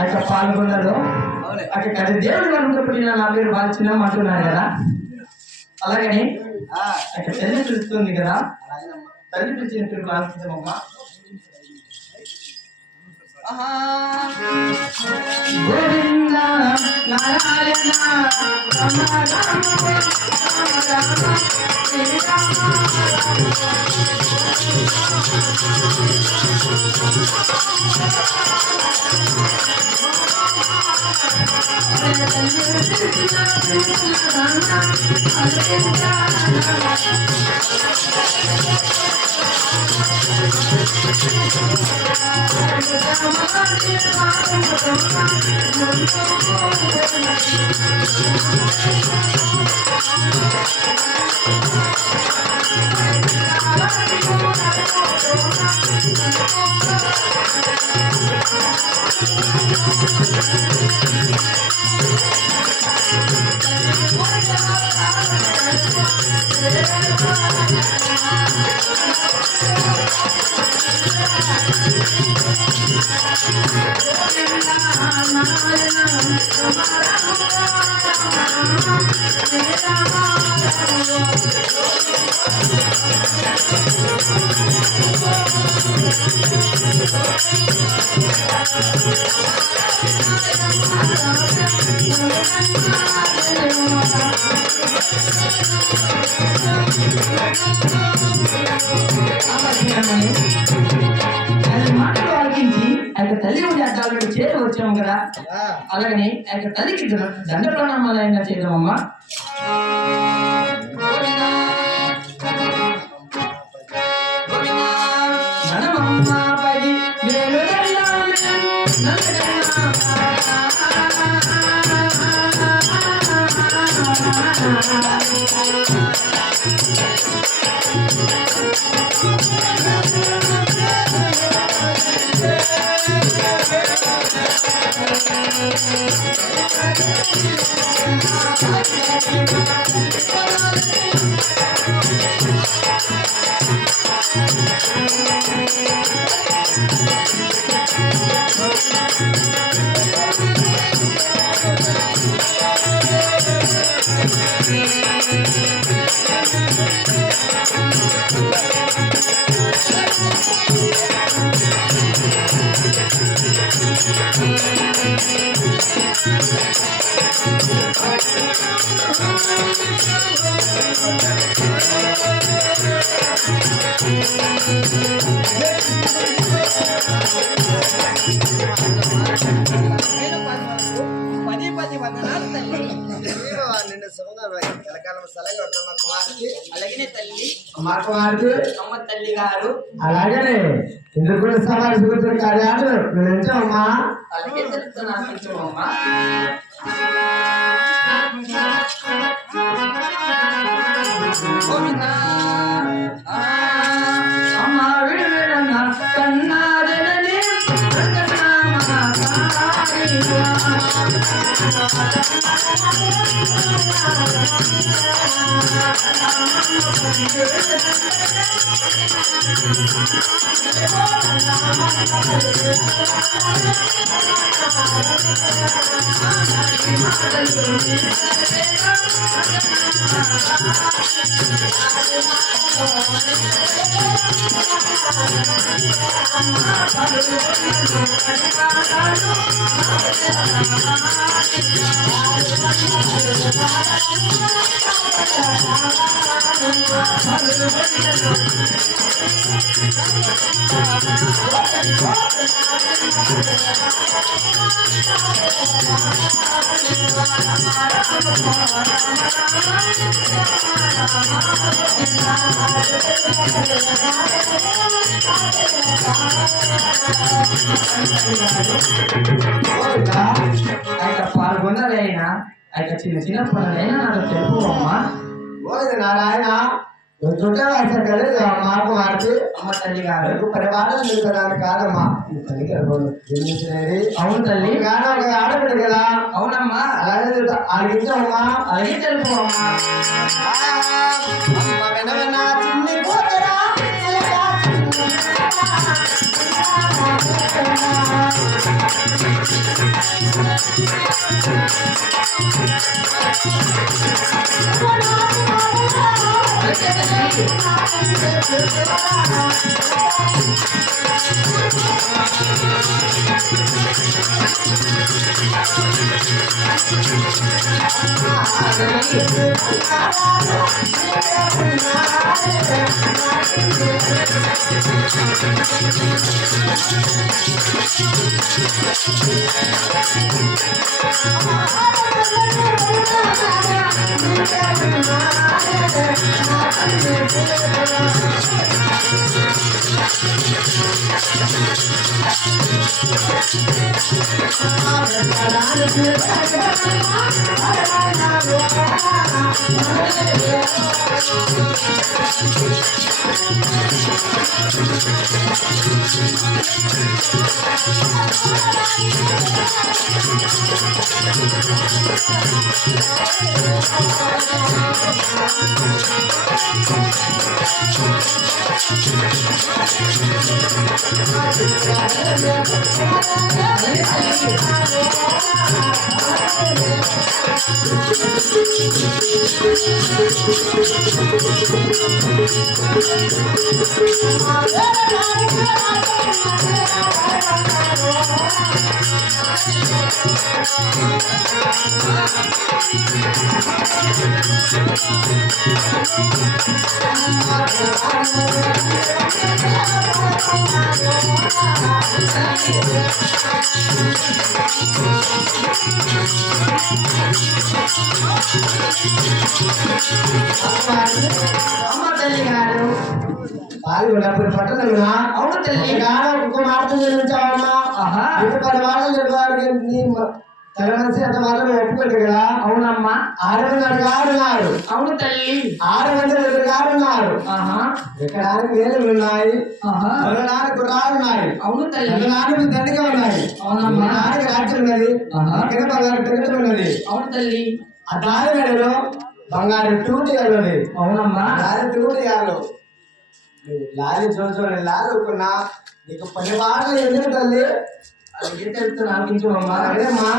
అక్కడ పాల్గొన్నారు. అక్కడ దేవుడు అనుకున్నప్పుడు నా పేరు బాల్చిన అంటున్నారు కదా. అలాగని అక్కడ తల్లి పిలుస్తుంది కదా, తల్లి పిలిచిన పేరు బాల్చిందమ్మా. గోవింద నారాయణ రామ రామ రామ రామ శ్రీరామ వచ్చాము కదా, అలాగని ఆయన తల్లికి దండ ప్రణామాలైనా చేద్దామమ్మా. అమ్మ తల్లి గారు అలాగనే ఇందుకు కూడా సమాజ కార్యాలు వివరించామమ్మా. అలాగే తెలుస్తున్నామ్మా. అమ్మ విడన్న కన్నాదనని పాల్గొన్నదైనా అయితే చిన్న చిన్న పనులైనా నాకు తెలుపు అమ్మా. నారాయణ మాకు వారికి అమ్మ తల్లి గారు పరివారం నిలబడడానికి కాదమ్మా. తల్లి జన్మించినది అవును తల్లి కానీ ఒక ఆడబిడ్డ కదా. అవునమ్మా. అలాగే అడిగించమ్మా. అలాగే తెలుపు అమ్మా. చిన్ని పోతరా అమ్మ తల్లి గారు పాల్గొన్నప్పుడు పట్టణంలో అవును తల్లి ఒక్క మాట నిర్మించావమ్మా. 10 మాటలు చెప్పడానికి తలవంచి అంత మాత్రం ఒప్పుకోండి కదా. అవునమ్మా. 600 గారున్నారు. అవును తల్లి. 600 గారున్నారు. ఎక్కడానికి వేలు ఉన్నాయి. వెళ్ళడానికి గుర్రాలు ఉన్నాయి. అవును తల్లి. వెళ్ళడానికి దండిగా ఉన్నాయి. అవునమ్మా. వెళ్ళడానికి రాజ్యం ఉన్నది. అక్కడ బంగారు టికెట్ ఉన్నది. అవును తల్లి. ఆ దారి వేళలో బంగారు టూటి ఉన్నది. అవునమ్మా. లారీ టూటి గారు లారీ చూసుకొని లారుకున్నా నీకు 10 బాటలు ఎందుకు తల్లి? అలాగే తెలుసు నాకించమ్మా. అదేమ్మా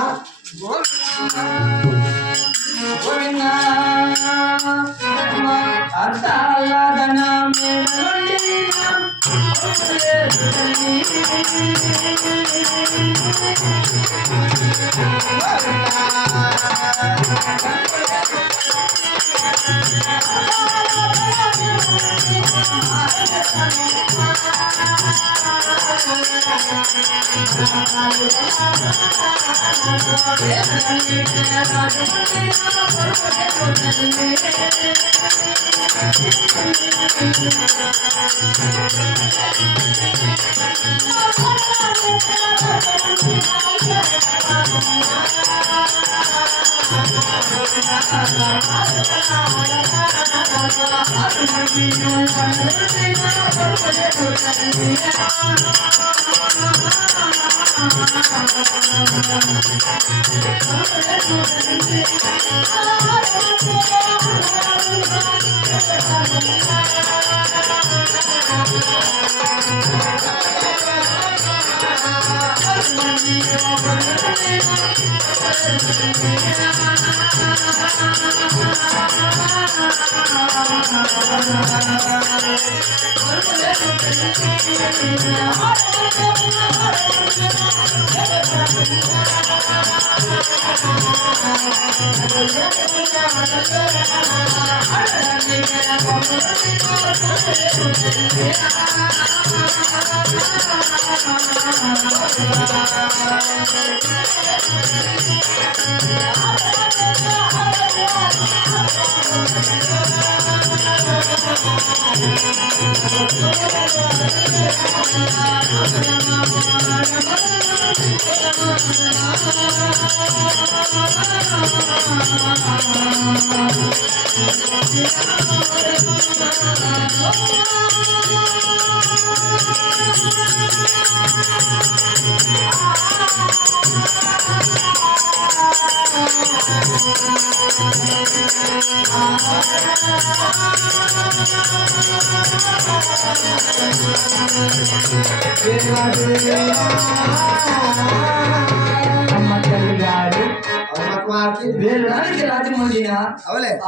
వేలడానికి రాజ్యం ఉండినా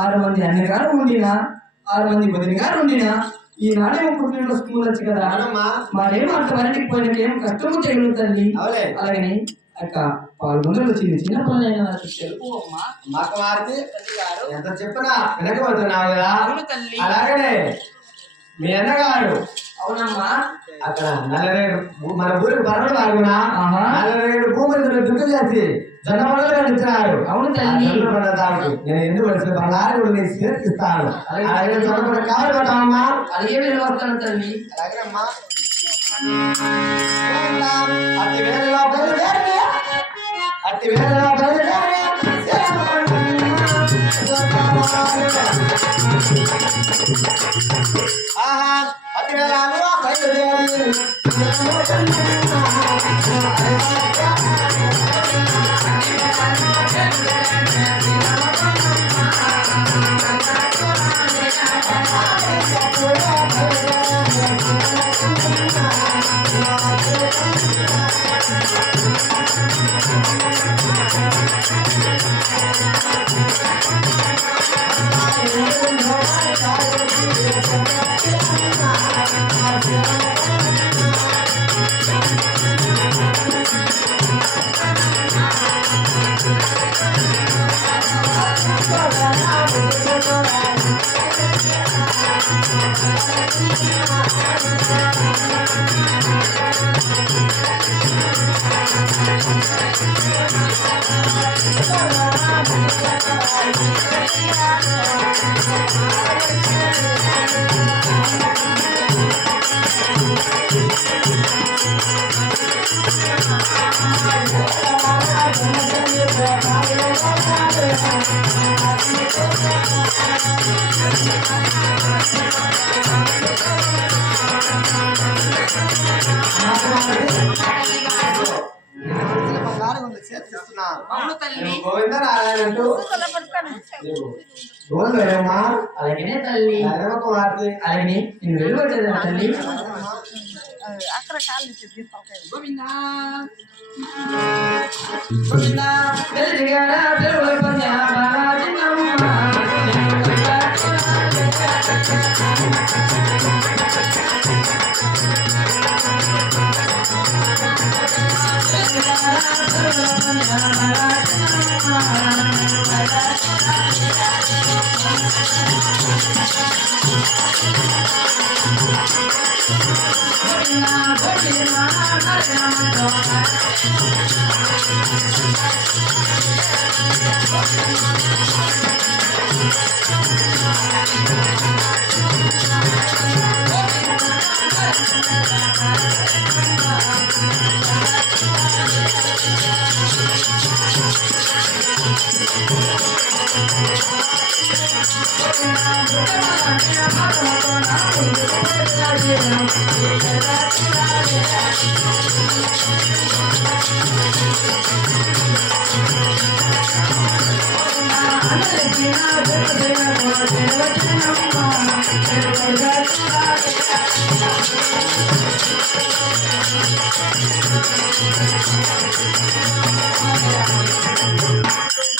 6 మంది అన్నగారు ఉండినా 6 మంది వదిన గారు ఉండినా ఈనాడేమో పుట్టిన స్కూల్ వచ్చి కదా మరేమో అంత వరకు పోయినకి ఏం కష్టము చేయలేదు తల్లి. అలాగని అక్క పాల్గొండలు చిన్న పనులైనా తెలుపు అమ్మా. మాకు వారికి ఎంత చెప్పినా వినకపోతున్నావు కదా. అలాగనే మీ అన్నగారు అవునమ్మా అక్కడ నల్లరేడు మన ఊరికి పరమడు వాగునా నల్లరేడు భూములు దుడ్డు చేసి జొన్న పండుగ ఇచ్చినారు. అవును తల్లి. నేను ఎందుకు వచ్చిన బంగారు నేను చేర్పిస్తాను. అలాగే జొన్న పండుగ కావాలి కొట్టామమ్మా. అలాగే వెళ్ళి వస్తాను తల్లి. అలాగేనమ్మా. అట్టి వేళలో బయలుదేరి అట్టి వేళలో బయలుదేరి అట్టి వేళలో బయలుదేరి అలాగనే తల్లి అలాగనే నేను వెళ్ళిపోతుంది తల్లి అక్కడ కాళ్ళు గోవిందా గోవిందా తెలియగారా తెలుగుపన్యా బాలాజినమ్మ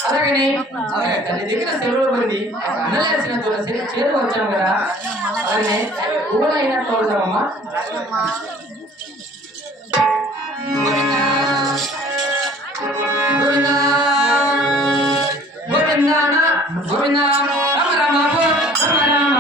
అలాగని తల్లి దగ్గర సెలవులు పొంది అన్నలేసిన చేరు వచ్చాము కదా అలాగే ఊళ్ళో అయినట్లు అవుతామమ్మా గోవింద రామ రామ రామ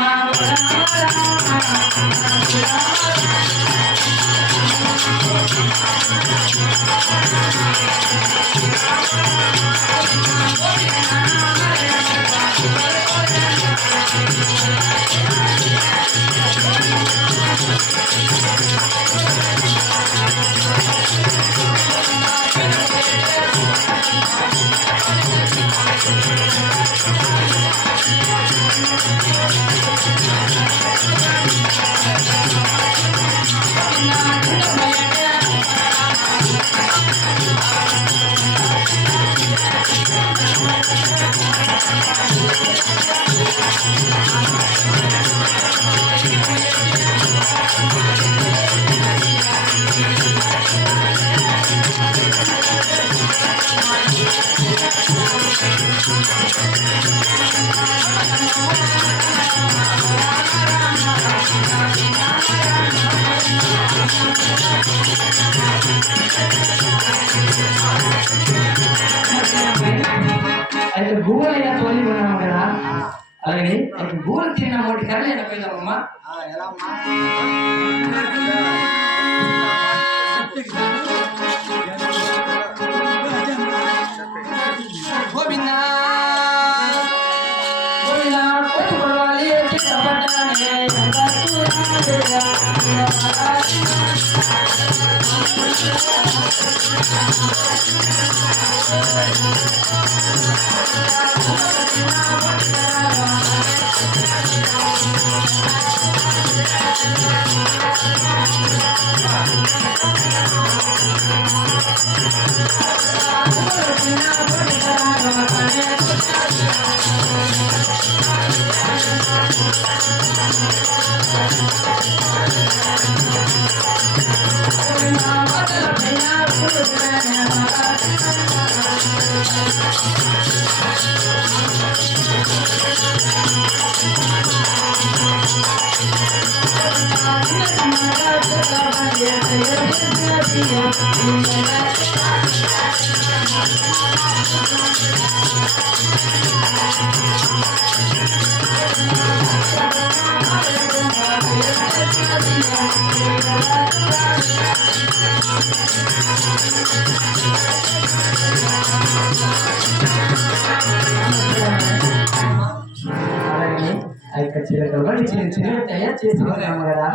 అయితే గూగుల్ అయినా తోలి ఉన్నాము కదా అలాగే గూగుల్ తిన్న ఒకటి కర్రలు అయినా పోయినామమ్మా గోవింద గోవింద కొట్టు పడవాలి చిట్టపడ్డానే తయారు చేసుకున్నాము కదా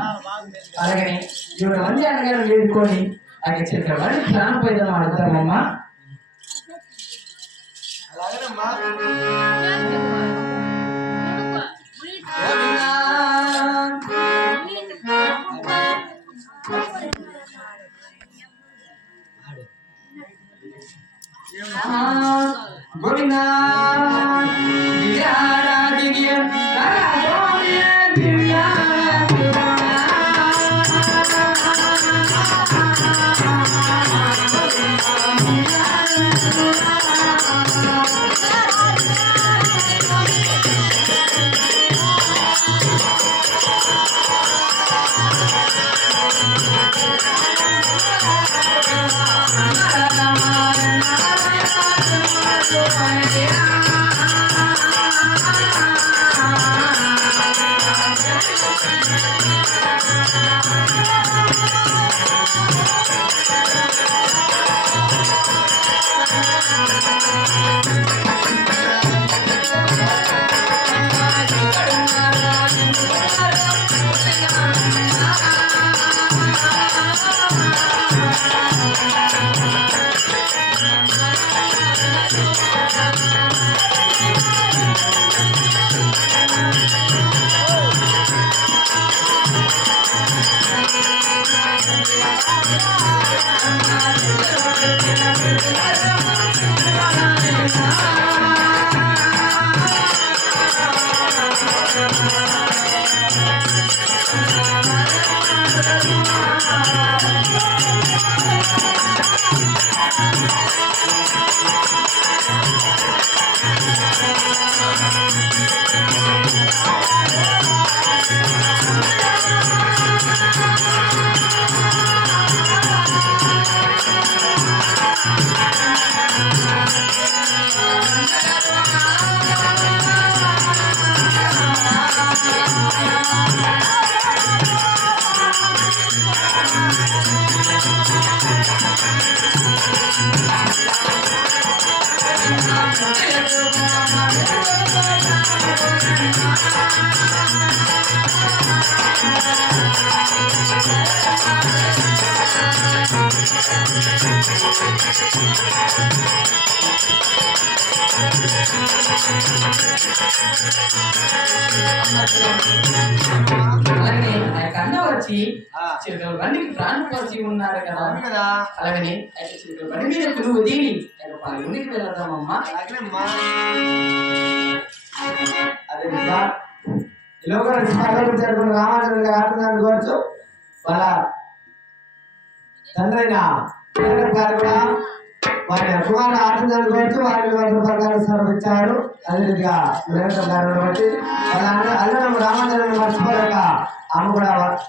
అలాగని 7 మంది అన్నగారు వేడుకొని ఆ చిత్రవాడిని ప్రాణం పోయిదాం ఆడతామమ్మా గోవిందా దివ్యారా దివ్య నరా గోవింద దివ్యారా అలాగే ఆ యొక్క అన్న వచ్చి చిలుకల బండికి ప్రాణం పోసి ఉన్నారు కదా అలాగనే అయితే చిలుకల బండి మీద నువ్వు దిగి పాల్గొనికి వెళ్దామమ్మా అదే ఈ లోకల్ జరుగుతున్న రామాచంద్ర ఆడుతున్నాను కోవచ్చు వాళ్ళ తండ్రైన గారు కూడా వారి కుమారుడు ఆడుతున్నాను కోవచ్చు వారి ప్రకారం సమర్పించారు. అదేవిధంగా గారు బట్టి వాళ్ళ అల్లుడు రామాచంద్రుని మర్చిపోలేక ఆమె కూడా